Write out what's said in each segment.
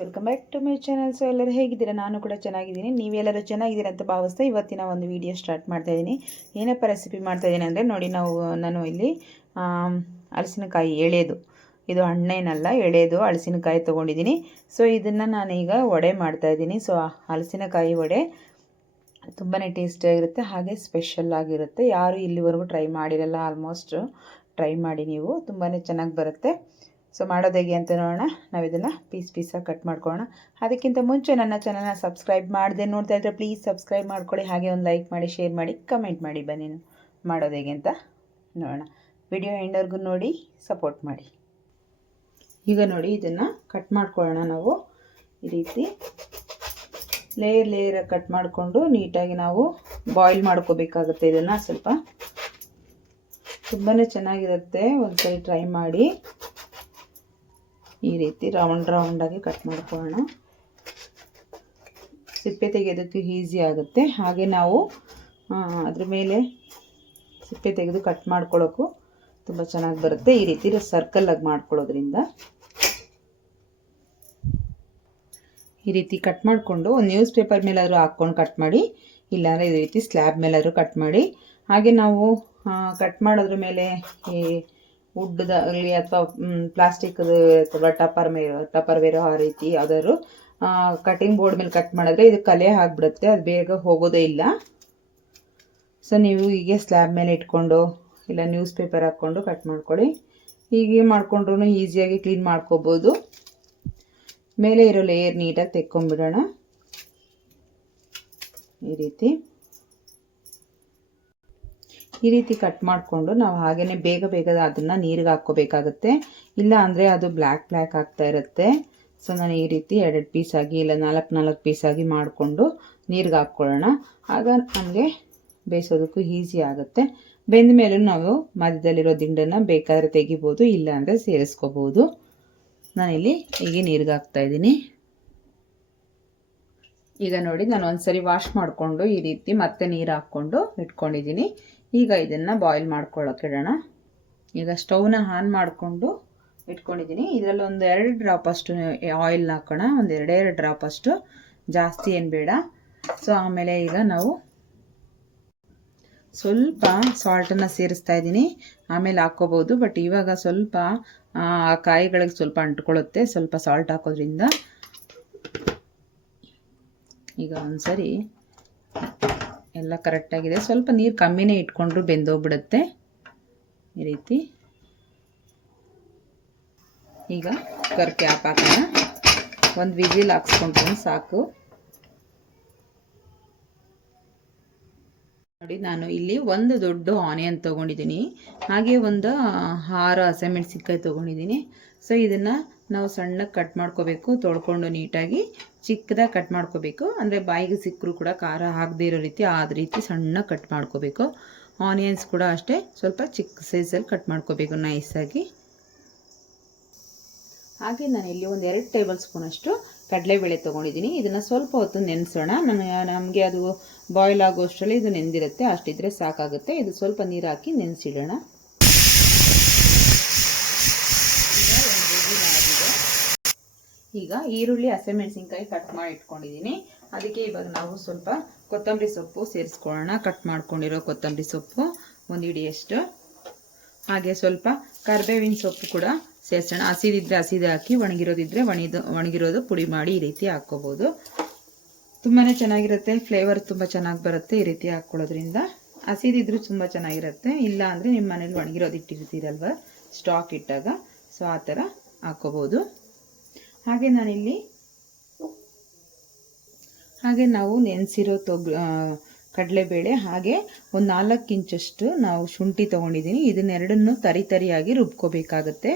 Welcome back to my channel so ಎಲ್ಲರೂ ಹೇಗಿದ್ದೀರಾ? ನಾನು ಕೂಡ ಚೆನ್ನಾಗಿದ್ದೀನಿ. ನೀವೆಲ್ಲರೂ ಚೆನ್ನಾಗಿದ್ದೀರಾ ಅಂತ ಭಾವಿಸ್ತಾ ಇವತ್ತಿನ ಒಂದು ವಿಡಿಯೋ ಸ್ಟಾರ್ಟ್ ಮಾಡ್ತಾ ಇದ್ದೀನಿ. ಏನಪ್ಪ ರೆಸಿಪಿ ಮಾಡ್ತಾ ಇದ್ದೀನಿ ಅಂದರೆ ನೋಡಿ ನಾವು, ನಾನು ಇಲ್ಲಿ ಹಲಸಿನಕಾಯಿ ಎಳೆದು, ಇದು ಹಣ್ಣೇನಲ್ಲ, ಎಳೆದು ಹಲಸಿನಕಾಯಿ ತೊಗೊಂಡಿದ್ದೀನಿ. ಸೊ ಇದನ್ನು ನಾನೀಗ ವಡೆ ಮಾಡ್ತಾ ಇದ್ದೀನಿ. ಸೊ ಹಲಸಿನಕಾಯಿ ವಡೆ ತುಂಬಾ ಟೇಸ್ಟಿಯಾಗಿರುತ್ತೆ ಹಾಗೆ ಸ್ಪೆಷಲ್ ಆಗಿರುತ್ತೆ. ಯಾರು ಇಲ್ಲಿವರೆಗೂ ಟ್ರೈ ಮಾಡಿರಲ್ಲ ಆಲ್ಮೋಸ್ಟು ಟ್ರೈ ಮಾಡಿ ನೀವು ತುಂಬಾ ಚೆನ್ನಾಗಿ ಬರುತ್ತೆ. ಸೊ ಮಾಡೋದು ಹೇಗೆ ಅಂತ ನೋಡೋಣ. ನಾವು ಇದನ್ನು ಪೀಸ್ ಪೀಸಾಗಿ ಕಟ್ ಮಾಡ್ಕೊಳ್ಳೋಣ. ಅದಕ್ಕಿಂತ ಮುಂಚೆ ನನ್ನ ಚಾನಲ್ನ ಸಬ್ಸ್ಕ್ರೈಬ್ ಮಾಡಿದೆ ನೋಡ್ತಾ ಇದ್ದರೆ ಪ್ಲೀಸ್ ಸಬ್ಸ್ಕ್ರೈಬ್ ಮಾಡ್ಕೊಳ್ಳಿ. ಹಾಗೆ ಒಂದು ಲೈಕ್ ಮಾಡಿ ಶೇರ್ ಮಾಡಿ ಕಮೆಂಟ್ ಮಾಡಿ ಬನ್ನಿ. ಮಾಡೋದು ಹೇಗೆ ಅಂತ ನೋಡೋಣ. ವಿಡಿಯೋ ಎಂಡರ್ಗೂ ನೋಡಿ ಸಪೋರ್ಟ್ ಮಾಡಿ. ಈಗ ನೋಡಿ, ಇದನ್ನು ಕಟ್ ಮಾಡ್ಕೊಳ್ಳೋಣ ನಾವು. ಈ ರೀತಿ ಲೇಯರ್ ಲೇಯರ್ ಕಟ್ ಮಾಡಿಕೊಂಡು ನೀಟಾಗಿ ನಾವು ಬಾಯ್ಲ್ ಮಾಡ್ಕೋಬೇಕಾಗುತ್ತೆ ಇದನ್ನು. ಸ್ವಲ್ಪ ತುಂಬಾ ಚೆನ್ನಾಗಿರುತ್ತೆ. ಒಂದ್ಸರಿ ಟ್ರೈ ಮಾಡಿ. ಈ ರೀತಿ ರೌಂಡ್ ರೌಂಡಾಗಿ ಕಟ್ ಮಾಡ್ಕೊಳ್ಳೋಣ. ಸಿಪ್ಪೆ ತೆಗೆಯೋದಕ್ಕೆ ಈಸಿ ಆಗುತ್ತೆ. ಹಾಗೆ ನಾವು ಅದ್ರ ಮೇಲೆ ಸಿಪ್ಪೆ ತೆಗೆದು ಕಟ್ ಮಾಡ್ಕೊಳ್ಳೋಕ್ಕೂ ತುಂಬ ಚೆನ್ನಾಗಿ ಬರುತ್ತೆ. ಈ ರೀತಿ ಸರ್ಕಲ್ಲಾಗಿ ಮಾಡ್ಕೊಳ್ಳೋದ್ರಿಂದ. ಈ ರೀತಿ ಕಟ್ ಮಾಡಿಕೊಂಡು ನ್ಯೂಸ್ ಪೇಪರ್ ಮೇಲಾದರೂ ಹಾಕ್ಕೊಂಡು ಕಟ್ ಮಾಡಿ, ಇಲ್ಲಾಂದರೆ ಈ ರೀತಿ ಸ್ಲ್ಯಾಬ್ ಮೇಲಾದರೂ ಕಟ್ ಮಾಡಿ. ಹಾಗೆ ನಾವು ಕಟ್ ಮಾಡೋದ್ರ ಮೇಲೆ ಈ ವುಡ್ದಾಗಲಿ ಅಥವಾ ಪ್ಲಾಸ್ಟಿಕ್ದು ಅಥವಾ ಟಪರ್ ಮೇ ಟಪರ್ ಮೇರೋ ಆ ರೀತಿ ಯಾವ್ದಾದ್ರು ಕಟಿಂಗ್ ಬೋರ್ಡ್ ಮೇಲೆ ಕಟ್ ಮಾಡಿದ್ರೆ ಇದು ಕಲೆ ಆಗಿಬಿಡುತ್ತೆ, ಅದು ಬೇಗ ಹೋಗೋದೇ ಇಲ್ಲ. ಸೊ ನೀವು ಹೀಗೆ ಸ್ಲ್ಯಾಬ್ ಮೇಲೆ ಇಟ್ಕೊಂಡು ಇಲ್ಲ ನ್ಯೂಸ್ ಪೇಪರ್ ಹಾಕ್ಕೊಂಡು ಕಟ್ ಮಾಡ್ಕೊಳ್ಳಿ. ಹೀಗೆ ಮಾಡಿಕೊಂಡ್ರೂ ಈಸಿಯಾಗಿ ಕ್ಲೀನ್ ಮಾಡ್ಕೋಬೋದು. ಮೇಲೆ ಇರೋ ಲೇಯರ್ ನೀಟಾಗಿ ತೆಕ್ಕೊಂಬಿಡೋಣ. ಈ ರೀತಿ. ಈ ರೀತಿ ಕಟ್ ಮಾಡಿಕೊಂಡು ನಾವು ಹಾಗೇ ಬೇಗ ಬೇಗ ಅದನ್ನು ನೀರಿಗೆ ಹಾಕ್ಕೋಬೇಕಾಗತ್ತೆ. ಇಲ್ಲ ಅಂದರೆ ಅದು ಬ್ಲ್ಯಾಕ್ ಬ್ಲ್ಯಾಕ್ ಆಗ್ತಾ ಇರುತ್ತೆ. ಸೊ ನಾನು ಈ ರೀತಿ ಎರಡೆರಡು ಪೀಸಾಗಿ ಇಲ್ಲ ನಾಲ್ಕು ನಾಲ್ಕು ಪೀಸಾಗಿ ಮಾಡಿಕೊಂಡು ನೀರಿಗೆ ಹಾಕ್ಕೊಳ್ಳೋಣ. ಆಗ ನಮಗೆ ಬೇಯಿಸೋದಕ್ಕೂ ಈಸಿ ಆಗುತ್ತೆ. ಬೆಂದ ಮೇಲೂ ನಾವು ಮಧ್ಯದಲ್ಲಿರೋ ದಿಂಡನ್ನು ಬೇಕಾದರೆ ತೆಗಿಬೋದು, ಇಲ್ಲ ಅಂದರೆ ಸೇರಿಸ್ಕೋಬೋದು. ನಾನಿಲ್ಲಿ ಹೀಗೆ ನೀರಿಗೆ ಹಾಕ್ತಾ ಇದ್ದೀನಿ. ಈಗ ನೋಡಿ, ನಾನು ಒಂದ್ಸರಿ ವಾಶ್ ಮಾಡಿಕೊಂಡು ಈ ರೀತಿ ಮತ್ತೆ ನೀರು ಹಾಕ್ಕೊಂಡು ಇಟ್ಕೊಂಡಿದ್ದೀನಿ. ಈಗ ಇದನ್ನು ಬಾಯ್ಲ್ ಮಾಡ್ಕೊಳ್ಳೋಕೆ ಇಡೋಣ. ಈಗ ಸ್ಟೌವ್ನ ಆನ್ ಮಾಡಿಕೊಂಡು ಇಟ್ಕೊಂಡಿದ್ದೀನಿ ಇದರಲ್ಲಿ ಒಂದು ಎರಡು ಡ್ರಾಪ್ ಅಷ್ಟು ಆಯಿಲ್ನ ಹಾಕೋಣ. ಒಂದು ಎರಡೆರಡು ಡ್ರಾಪ್ ಅಷ್ಟು ಜಾಸ್ತಿ ಏನು ಬೇಡ. ಸೊ ಆಮೇಲೆ ಈಗ ನಾವು ಸ್ವಲ್ಪ ಸಾಲ್ಟನ್ನು ಸೇರಿಸ್ತಾ ಇದ್ದೀನಿ ಆಮೇಲೆ ಹಾಕ್ಕೋಬೋದು ಬಟ್ ಇವಾಗ ಸ್ವಲ್ಪ, ಆ ಕಾಯಿಗಳಿಗೆ ಸ್ವಲ್ಪ ಅಂಟ್ಕೊಳ್ಳುತ್ತೆ. ಸ್ವಲ್ಪ ಸಾಲ್ಟ್ ಹಾಕೋದ್ರಿಂದ. ಈಗ ಒಂದ್ಸರಿ ಎಲ್ಲ ಕರೆಕ್ಟಾಗಿದೆ ಸ್ವಲ್ಪ ನೀರು ಕಮ್ಮಿನೇ ಇಟ್ಕೊಂಡ್ರು ಬೆಂದೋಗ್ಬಿಡುತ್ತೆ. ಈ ರೀತಿ. ಈಗ ಕುಕ್ಕರ್ ಕ್ಯಾಪ್ ಹಾಕೋಣ. ಒಂದು ವಿಜಿಲ್ ಹಾಕ್ಸ್ಕೊಂಡ್ರೆ ಸಾಕು. ನೋಡಿ, ನಾನು ಇಲ್ಲಿ ಒಂದು ದೊಡ್ಡ ಆನಿಯನ್ ತೊಗೊಂಡಿದ್ದೀನಿ. ಹಾಗೆ ಒಂದು ಆರು ಹಸಿಮೆಣಸಿನ್ಕಾಯಿ ತೊಗೊಂಡಿದ್ದೀನಿ. ಸೊ ಇದನ್ನು ನಾವು ಸಣ್ಣಗೆ ಕಟ್ ಮಾಡ್ಕೋಬೇಕು, ತೊಳ್ಕೊಂಡು ನೀಟಾಗಿ ಚಿಕ್ಕದಾಗಿ ಕಟ್ ಮಾಡ್ಕೋಬೇಕು. ಅಂದರೆ ಬಾಯಿಗೆ ಸಿಕ್ಕರೂ ಕೂಡ ಖಾರ ಆಗದೇ ಇರೋ ರೀತಿ ಆದ ರೀತಿ ಸಣ್ಣಗೆ ಕಟ್ ಮಾಡ್ಕೋಬೇಕು. ಆನಿಯನ್ಸ್ ಕೂಡ ಅಷ್ಟೇ ಸ್ವಲ್ಪ ಚಿಕ್ಕ ಸೈಜಲ್ಲಿ ಕಟ್ ಮಾಡ್ಕೋಬೇಕು ನೈಸಾಗಿ ಹಾಗೆ ನಾನು ಇಲ್ಲಿ ಒಂದು ಎರಡು ಟೇಬಲ್ ಸ್ಪೂನಷ್ಟು ಕಡಲೆಬೇಳೆ ತೊಗೊಂಡಿದ್ದೀನಿ. ಇದನ್ನು ಸ್ವಲ್ಪ ಹೊತ್ತು ನೆನೆಸೋಣ. ನನ್ನ ನಮಗೆ ಅದು ಬಾಯ್ಲ್ ಆಗೋಷ್ಟರಲ್ಲಿ ಇದು ನೆಂದಿರುತ್ತೆ. ಅಷ್ಟಿದ್ರೆ ಸಾಕಾಗುತ್ತೆ. ಇದು ಸ್ವಲ್ಪ ನೀರು ಹಾಕಿ ನೆನೆಸಿಡೋಣ. ಈಗ ಈರುಳ್ಳಿ, ಹಸಿಮೆಣಸಿನ್ಕಾಯಿ ಕಟ್ ಮಾಡಿ ಇಟ್ಕೊಂಡಿದ್ದೀನಿ ಅದಕ್ಕೆ ಇವಾಗ ನಾವು ಸ್ವಲ್ಪ ಕೊತ್ತಂಬರಿ ಸೊಪ್ಪು ಸೇರಿಸ್ಕೊಳ್ಳೋಣ. ಕಟ್ ಮಾಡ್ಕೊಂಡಿರೋ ಕೊತ್ತಂಬರಿ ಸೊಪ್ಪು ಒಂದು ಹಿಡಿಯಷ್ಟು. ಹಾಗೆ ಸ್ವಲ್ಪ ಕರ್ಬೇವಿನ ಸೊಪ್ಪು ಕೂಡ ಸೇರಿಸೋಣ. ಹಸಿದಿದ್ರೆ ಹಸಿದು ಹಾಕಿ, ಒಣಗಿರೋದಿದ್ರೆ ಒಣಗಿದು, ಒಣಗಿರೋದು ಪುಡಿ ಮಾಡಿ ಈ ರೀತಿ ಹಾಕ್ಕೋಬೋದು. ತುಂಬಾ ಚೆನ್ನಾಗಿರುತ್ತೆ. ಫ್ಲೇವರ್ ತುಂಬ ಚೆನ್ನಾಗಿ ಬರುತ್ತೆ ಈ ರೀತಿ ಹಾಕ್ಕೊಳ್ಳೋದ್ರಿಂದ. ಹಸಿದಿದ್ರೂ ತುಂಬ ಚೆನ್ನಾಗಿರುತ್ತೆ. ಇಲ್ಲ ಅಂದರೆ ನಿಮ್ಮ ಮನೇಲಿ ಒಣಗಿರೋದು ಇಟ್ಟಿರ್ತೀರಲ್ವ? ಸ್ಟಾಕ್ ಇಟ್ಟಾಗ. ಸೊ ಆ ಥರ ಹಾಕ್ಕೋಬೋದು. ಹಾಗೆ ನಾನಿಲ್ಲಿ ಹಾಗೆ ನಾವು ನೆನೆಸಿರೋ ತೊಗ್ ಕಡಲೆಬೇಳೆ ಹಾಗೆ ಒಂದು ನಾಲ್ಕು ಇಂಚಷ್ಟು ನಾವು ಶುಂಠಿ ತೊಗೊಂಡಿದ್ದೀನಿ ಇದನ್ನೆರಡನ್ನು ತರಿ ತರಿಯಾಗಿ ರುಬ್ಕೋಬೇಕಾಗತ್ತೆ.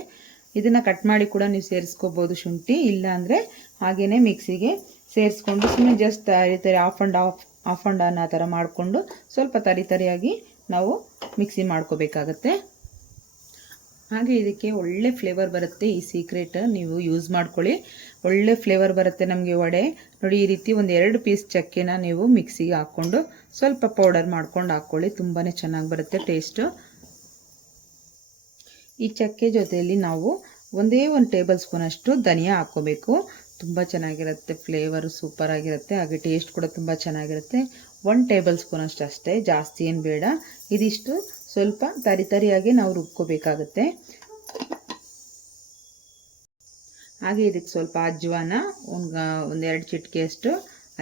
ಇದನ್ನು ಕಟ್ ಮಾಡಿ ಕೂಡ ನೀವು ಸೇರಿಸ್ಕೋಬೋದು ಶುಂಠಿ ಇಲ್ಲ ಅಂದರೆ ಹಾಗೆಯೇ ಮಿಕ್ಸಿಗೆ ಸೇರಿಸ್ಕೊಂಡು ಸುಮ್ಮನೆ ಜಸ್ಟ್ ತರಿ ತರಿ off and off off and on ಆ ಥರ ಮಾಡಿಕೊಂಡು ಸ್ವಲ್ಪ ತರಿ ತರಿಯಾಗಿ ನಾವು ಮಿಕ್ಸಿ ಮಾಡ್ಕೋಬೇಕಾಗತ್ತೆ. ಹಾಗೆ ಇದಕ್ಕೆ ಒಳ್ಳೆ ಫ್ಲೇವರ್ ಬರುತ್ತೆ ಈ ಸೀಕ್ರೆಟ್ ನೀವು ಯೂಸ್ ಮಾಡ್ಕೊಳ್ಳಿ. ಒಳ್ಳೆ ಫ್ಲೇವರ್ ಬರುತ್ತೆ ನಮಗೆ ವಡೆ. ನೋಡಿ, ಈ ರೀತಿ ಒಂದು ಎರಡು ಪೀಸ್ ಚಕ್ಕೆನ ನೀವು ಮಿಕ್ಸಿಗೆ ಹಾಕ್ಕೊಂಡು ಸ್ವಲ್ಪ ಪೌಡರ್ ಮಾಡ್ಕೊಂಡು ಹಾಕ್ಕೊಳ್ಳಿ. ತುಂಬಾ ಚೆನ್ನಾಗಿ ಬರುತ್ತೆ ಟೇಸ್ಟು ಈ ಚಕ್ಕೆ ಜೊತೆಯಲ್ಲಿ ನಾವು ಒಂದೇ ಒಂದು ಟೇಬಲ್ ಸ್ಪೂನಷ್ಟು ಧನಿಯಾ ಹಾಕ್ಕೋಬೇಕು. ತುಂಬ ಚೆನ್ನಾಗಿರುತ್ತೆ ಫ್ಲೇವರು ಸೂಪರ್ ಆಗಿರುತ್ತೆ. ಹಾಗೆ ಟೇಸ್ಟ್ ಕೂಡ ತುಂಬ ಚೆನ್ನಾಗಿರುತ್ತೆ. ಒನ್ ಟೇಬಲ್ ಸ್ಪೂನ್ ಅಷ್ಟು ಅಷ್ಟೇ, ಜಾಸ್ತಿ ಏನು ಬೇಡ. ಇದಿಷ್ಟು ಸ್ವಲ್ಪ ತರಿ ತರಿಯಾಗಿ ನಾವು ರುಬ್ಕೋಬೇಕಾಗುತ್ತೆ. ಹಾಗೆ ಇದಕ್ಕೆ ಸ್ವಲ್ಪ ಅಜ್ವಾನ, ಒಂದು ಒಂದೆರಡು ಚಿಟಿಕೆಯಷ್ಟು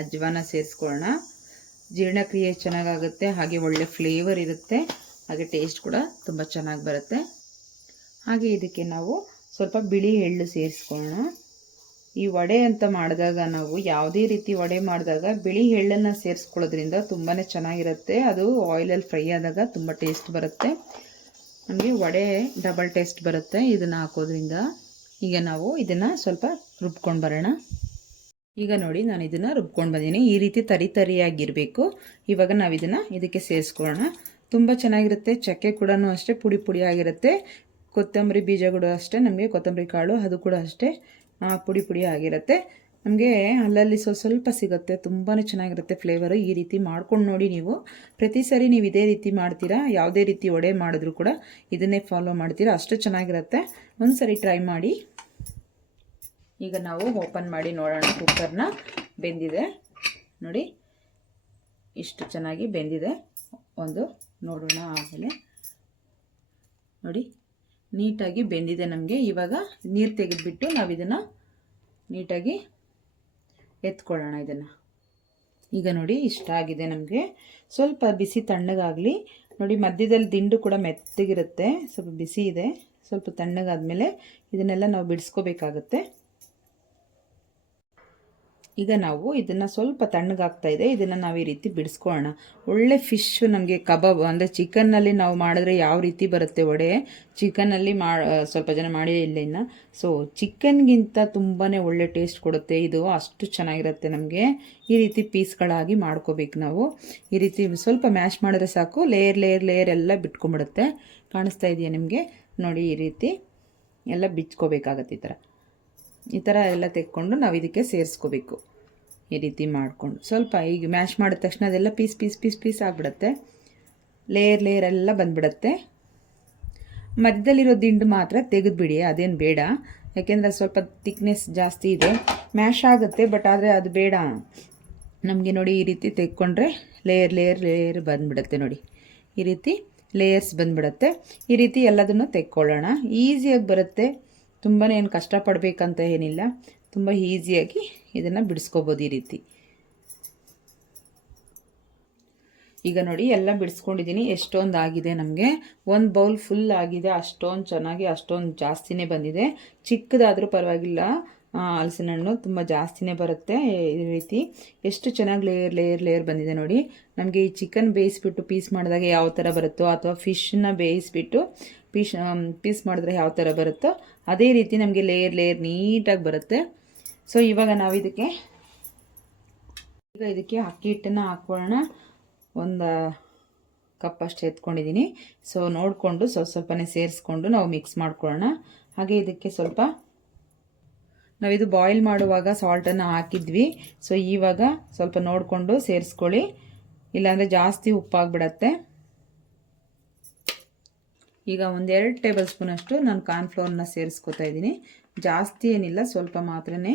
ಅಜ್ವಾನ ಸೇರಿಸ್ಕೊಳ್ಳೋಣ ಜೀರ್ಣಕ್ರಿಯೆ ಚೆನ್ನಾಗಾಗುತ್ತೆ, ಹಾಗೆ ಒಳ್ಳೆ ಫ್ಲೇವರ್ ಇರುತ್ತೆ, ಹಾಗೆ ಟೇಸ್ಟ್ ಕೂಡ ತುಂಬ ಚೆನ್ನಾಗಿ ಬರುತ್ತೆ. ಹಾಗೆ ಇದಕ್ಕೆ ನಾವು ಸ್ವಲ್ಪ ಬಿಳಿ ಎಳ್ಳು ಸೇರಿಸ್ಕೊಳ್ಳೋಣ ಈ ವಡೆ ಅಂತ ಮಾಡಿದಾಗ ನಾವು ಯಾವುದೇ ರೀತಿ ವಡೆ ಮಾಡಿದಾಗ ಬಿಳಿ ಎಳ್ಳನ್ನು ಸೇರಿಸ್ಕೊಳ್ಳೋದ್ರಿಂದ ತುಂಬಾ ಚೆನ್ನಾಗಿರುತ್ತೆ. ಅದು ಆಯಿಲಲ್ಲಿ ಫ್ರೈ ಆದಾಗ ತುಂಬ ಟೇಸ್ಟ್ ಬರುತ್ತೆ. ನಮಗೆ ವಡೆ ಡಬಲ್ ಟೇಸ್ಟ್ ಬರುತ್ತೆ ಇದನ್ನು ಹಾಕೋದ್ರಿಂದ. ಈಗ ನಾವು ಇದನ್ನು ಸ್ವಲ್ಪ ರುಬ್ಕೊಂಡು ಬರೋಣ. ಈಗ ನೋಡಿ ನಾನು ಇದನ್ನು ರುಬ್ಕೊಂಡು ಬಂದೀನಿ ಈ ರೀತಿ ತರಿ ತರಿಯಾಗಿರಬೇಕು. ಇವಾಗ ನಾವು ಇದನ್ನು ಇದಕ್ಕೆ ಸೇರಿಸ್ಕೊಳ್ಳೋಣ. ತುಂಬ ಚೆನ್ನಾಗಿರುತ್ತೆ. ಚಕ್ಕೆ ಕೂಡ ಅಷ್ಟೇ ಪುಡಿ ಪುಡಿ ಆಗಿರುತ್ತೆ. ಕೊತ್ತಂಬರಿ ಬೀಜಗಳು ಅಷ್ಟೇ. ನಮಗೆ ಕೊತ್ತಂಬರಿ ಕಾಳು, ಅದು ಕೂಡ ಅಷ್ಟೇ. ಪುಡಿ ಪುಡಿ ಆಗಿರುತ್ತೆ. ನಮಗೆ ಅಲ್ಲಲ್ಲಿ ಸ್ವಲ್ಪ ಸ್ವಲ್ಪ ಸಿಗುತ್ತೆ ತುಂಬಾ ಚೆನ್ನಾಗಿರುತ್ತೆ ಫ್ಲೇವರು ಈ ರೀತಿ ಮಾಡ್ಕೊಂಡು ನೋಡಿ ನೀವು. ಪ್ರತಿ ಸರಿ ನೀವು ಇದೇ ರೀತಿ ಮಾಡ್ತೀರಾ, ಯಾವುದೇ ರೀತಿ ಒಡೆ ಮಾಡಿದ್ರು ಕೂಡ ಇದನ್ನೇ ಫಾಲೋ ಮಾಡ್ತೀರಾ. ಅಷ್ಟು ಚೆನ್ನಾಗಿರುತ್ತೆ. ಒಂದು ಸರಿ ಟ್ರೈ ಮಾಡಿ. ಈಗ ನಾವು ಓಪನ್ ಮಾಡಿ ನೋಡೋಣ. ಕುಕ್ಕರ್ನ ಬೆಂದಿದೆ. ನೋಡಿ, ಇಷ್ಟು ಚೆನ್ನಾಗಿ ಬೆಂದಿದೆ. ಒಂದು ನೋಡೋಣ ಆಮೇಲೆ. ನೋಡಿ ನೀಟಾಗಿ ಬೆಂದಿದೆ ನಮಗೆ. ಇವಾಗ ನೀರು ತೆಗೆದುಬಿಟ್ಟು ನಾವು ಇದನ್ನು ನೀಟಾಗಿ ಎತ್ಕೊಳ್ಳೋಣ ಇದನ್ನು. ಈಗ ನೋಡಿ, ಇಷ್ಟ ಆಗಿದೆ ನಮಗೆ. ಸ್ವಲ್ಪ ಬಿಸಿ ತಣ್ಣಗಾಗಲಿ. ನೋಡಿ, ಮಧ್ಯದಲ್ಲಿ ದಿಂಡು ಕೂಡ ಮೆತ್ತಗಿರುತ್ತೆ. ಸ್ವಲ್ಪ ಬಿಸಿ ಇದೆ. ಸ್ವಲ್ಪ ತಣ್ಣಗಾದ್ಮೇಲೆ ಇದನ್ನೆಲ್ಲ ನಾವು ಬಿಡಿಸ್ಕೋಬೇಕಾಗತ್ತೆ. ಈಗ ನಾವು ಇದನ್ನು ಸ್ವಲ್ಪ ತಣ್ಣಗಾಗ್ತಾ ಇದೆ. ಇದನ್ನು ನಾವು ಈ ರೀತಿ ಬಿಡಿಸ್ಕೊಳ್ಳೋಣ ಒಳ್ಳೆ ಫಿಶ್ ನಮಗೆ ಕಬಾಬ್ ಅಂದರೆ ಚಿಕನ್ನಲ್ಲಿ ನಾವು ಮಾಡಿದ್ರೆ ಯಾವ ರೀತಿ ಬರುತ್ತೆ ಒಡೆ ಚಿಕನ್ನಲ್ಲಿ ಮಾ ಸ್ವಲ್ಪ ಜನ ಮಾಡಿಯೇ ಇಲ್ಲ ಇನ್ನು. ಸೊ ಚಿಕನ್ಗಿಂತ ತುಂಬಾ ಒಳ್ಳೆ ಟೇಸ್ಟ್ ಕೊಡುತ್ತೆ. ಇದು ಅಷ್ಟು ಚೆನ್ನಾಗಿರುತ್ತೆ ನಮಗೆ. ಈ ರೀತಿ ಪೀಸ್ಗಳಾಗಿ ಮಾಡ್ಕೋಬೇಕು ನಾವು. ಈ ರೀತಿ ಸ್ವಲ್ಪ ಮ್ಯಾಶ್ ಮಾಡಿದ್ರೆ ಸಾಕು. ಲೇಯರ್ ಲೇಯರ್ ಲೇಯರ್ ಎಲ್ಲ ಬಿಟ್ಕೊಂಬಿಡುತ್ತೆ ಕಾಣಿಸ್ತಾ ಇದೆಯಾ ನಿಮಗೆ? ನೋಡಿ ಈ ರೀತಿ ಎಲ್ಲ ಬಿಚ್ಕೋಬೇಕಾಗತ್ತೆ ಈ ಥರ ಈ ಥರ ಎಲ್ಲ ತೆಕ್ಕೊಂಡು ನಾವು ಇದಕ್ಕೆ ಸೇರಿಸ್ಕೋಬೇಕು. ಈ ರೀತಿ ಮಾಡಿಕೊಂಡು. ಸ್ವಲ್ಪ ಈಗ ಮ್ಯಾಶ್ ಮಾಡಿದ ತಕ್ಷಣ ಅದೆಲ್ಲ ಪೀಸ್ ಪೀಸ್ ಪೀಸ್ ಪೀಸ್ ಆಗಿಬಿಡುತ್ತೆ. ಲೇಯರ್ ಲೇಯರ್ ಎಲ್ಲ ಬಂದುಬಿಡುತ್ತೆ. ಮಧ್ಯದಲ್ಲಿರೋ ದಿಂಡು ಮಾತ್ರ ತೆಗೆದುಬಿಡಿ ಅದೇನು ಬೇಡ. ಯಾಕೆಂದರೆ ಸ್ವಲ್ಪ ತಿಕ್ನೆಸ್ ಜಾಸ್ತಿ ಇದೆ. ಮ್ಯಾಶ್ ಆಗುತ್ತೆ, ಬಟ್ ಆದರೆ ಅದು ಬೇಡ. ನಮಗೆ ನೋಡಿ ಈ ರೀತಿ ತೆಕ್ಕೊಂಡ್ರೆ ಲೇಯರ್ ಲೇಯರ್ ಲೇಯರ್ ಬಂದುಬಿಡುತ್ತೆ ನೋಡಿ. ಈ ರೀತಿ ಲೇಯರ್ಸ್ ಬಂದುಬಿಡುತ್ತೆ. ಈ ರೀತಿ ಎಲ್ಲದನ್ನು ತೆಕ್ಕೊಳ್ಳೋಣ. ಈಸಿಯಾಗಿ ಬರುತ್ತೆ. ತುಂಬಾ ಏನು ಕಷ್ಟಪಡಬೇಕಂತ ಏನಿಲ್ಲ. ತುಂಬ ಈಸಿಯಾಗಿ ಇದನ್ನು ಬಿಡಿಸ್ಕೋಬೋದು ಈ ರೀತಿ. ಈಗ ನೋಡಿ, ಎಲ್ಲ ಬಿಡಿಸ್ಕೊಂಡಿದ್ದೀನಿ. ಎಷ್ಟೊಂದು ಆಗಿದೆ ನಮಗೆ. ಒಂದು ಬೌಲ್ ಫುಲ್ ಆಗಿದೆ. ಅಷ್ಟೊಂದು ಚೆನ್ನಾಗಿ, ಅಷ್ಟೊಂದು ಜಾಸ್ತಿನೇ ಬಂದಿದೆ. ಚಿಕ್ಕದಾದರೂ ಪರವಾಗಿಲ್ಲ. ಹಲಸಿನ ಹಣ್ಣು ತುಂಬ ಜಾಸ್ತಿನೇ ಬರುತ್ತೆ ಈ ರೀತಿ. ಎಷ್ಟು ಚೆನ್ನಾಗಿ ಲೇಯರ್ ಲೇಯರ್ ಲೇಯರ್ ಬಂದಿದೆ ನೋಡಿ. ನಮಗೆ ಈ ಚಿಕನ್ ಬೇಯಿಸ್ಬಿಟ್ಟು ಪೀಸ್ ಮಾಡಿದಾಗ ಯಾವ ಥರ ಬರುತ್ತೋ ಅಥವಾ ಫಿಶ್ನ ಬೇಯಿಸ್ಬಿಟ್ಟು ಪೀಸ್ ಪೀಸ್ ಮಾಡಿದ್ರೆ ಯಾವ ಥರ ಬರುತ್ತೋ, ಅದೇ ರೀತಿ ನಮಗೆ ಲೇಯರ್ ಲೇಯರ್ ನೀಟಾಗಿ ಬರುತ್ತೆ. ಸೊ ಇವಾಗ ನಾವು ಇದಕ್ಕೆ ಈಗ ಇದಕ್ಕೆ ಅಕ್ಕಿ ಹಿಟ್ಟನ್ನು ಹಾಕ್ಕೊಳ್ಳೋಣ ಒಂದು ಕಪ್ ಅಷ್ಟು ಎತ್ಕೊಂಡಿದ್ದೀನಿ ಸೊ ನೋಡಿಕೊಂಡು ಸ್ವಲ್ಪ ಸ್ವಲ್ಪನೇ ಸೇರಿಸ್ಕೊಂಡು ನಾವು ಮಿಕ್ಸ್ ಮಾಡ್ಕೊಳ್ಳೋಣ. ಹಾಗೆ ಇದಕ್ಕೆ ಸ್ವಲ್ಪ ನಾವಿದು ಬಾಯ್ಲ್ ಮಾಡುವಾಗ ಸಾಲ್ಟನ್ನು ಹಾಕಿದ್ವಿ. ಸೊ ಇವಾಗ ಸ್ವಲ್ಪ ನೋಡಿಕೊಂಡು ಸೇರಿಸ್ಕೊಳ್ಳಿ. ಇಲ್ಲಾಂದರೆ ಜಾಸ್ತಿ ಉಪ್ಪಾಗ್ಬಿಡತ್ತೆ. ಈಗ ಒಂದೆರಡು ಟೇಬಲ್ ಸ್ಪೂನಷ್ಟು ನಾನು ಕಾರ್ನ್ಫ್ಲೋರ್ನ ಸೇರಿಸ್ಕೊತಾ ಇದ್ದೀನಿ ಜಾಸ್ತಿ ಏನಿಲ್ಲ, ಸ್ವಲ್ಪ ಮಾತ್ರನೇ